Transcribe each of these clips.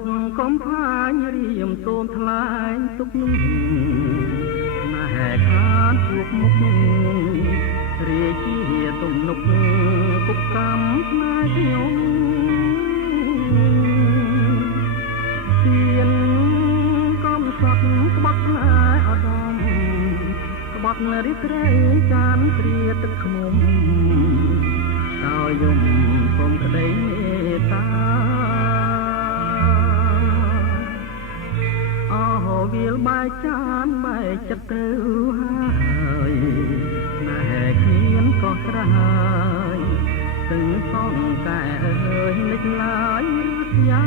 ត់កំផាញរៀមសូមថ្លែងទុកនោះណែខានជួបមុខរាជាទំនុកគុកកម្មផ្នែកខ្ញុំទៀនកំសត់ក្បត់ផ្នែកអដមក្បត់រិទ្ធរៃចានត្រៀទឹកខ្មុំដោយយំសូមក្តីមេត្តាអោវាលបាយចានបែកចិត្តទៅហើយណែគ្មានក៏ក្រហាយទាំងសងកែអើយនឹកឡាយយ៉ា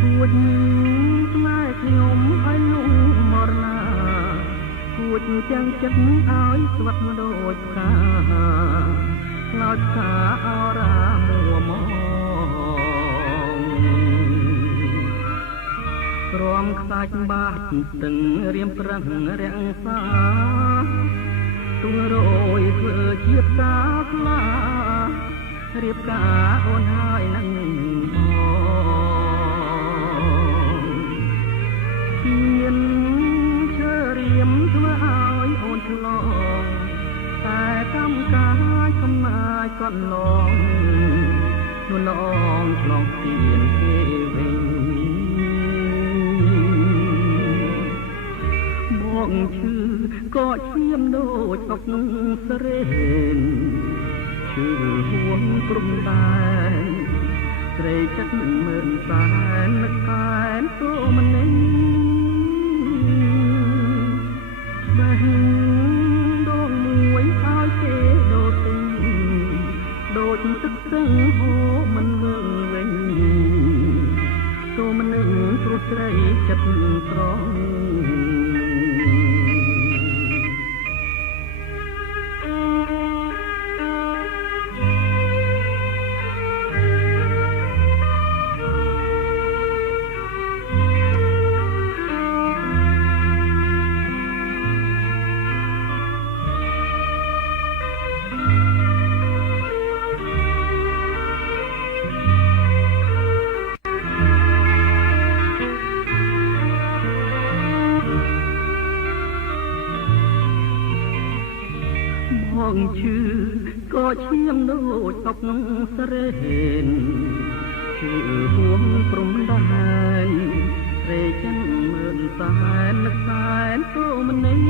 គួចស្នេហ៍ខ្ញុំឲ្យលងមរណាគួចចាំងចិត្តឲ្យស្វិតដូចផ្កាខ្លោចផ្កាអរាមួមកព្រមខ្សាច់បាត់ទាំងរៀមប្រឹងរាំងសាទួរយធ្វើជាផ្កាស្លារៀបការអូនហើយនឹងមានឈើរៀមធ្វើឲ្យអូនឆ្លងតែកម្មកាយកំណាយគាត់ឡងនួនឡងឆ្លងទៀនទេវិញបងឈឺក៏ឈាមដូចអុកស្រេនឈឺហួនព្រំដែនស្រីចិត្តមើលសែននឹកខែនទូម្នេះបែងដងមួយឲ្យទេដូរទីដូចទឹកស្ទឹងហូរមិនវើវិញទូម្នេះព្រោះស្រីចិត្តត្រង់បងឈឺក៏ឈាមដូចអុកស្រេនឈឺហួងព្រំដែនរេចិនមើលសែននឹកសែនទូម្នេះ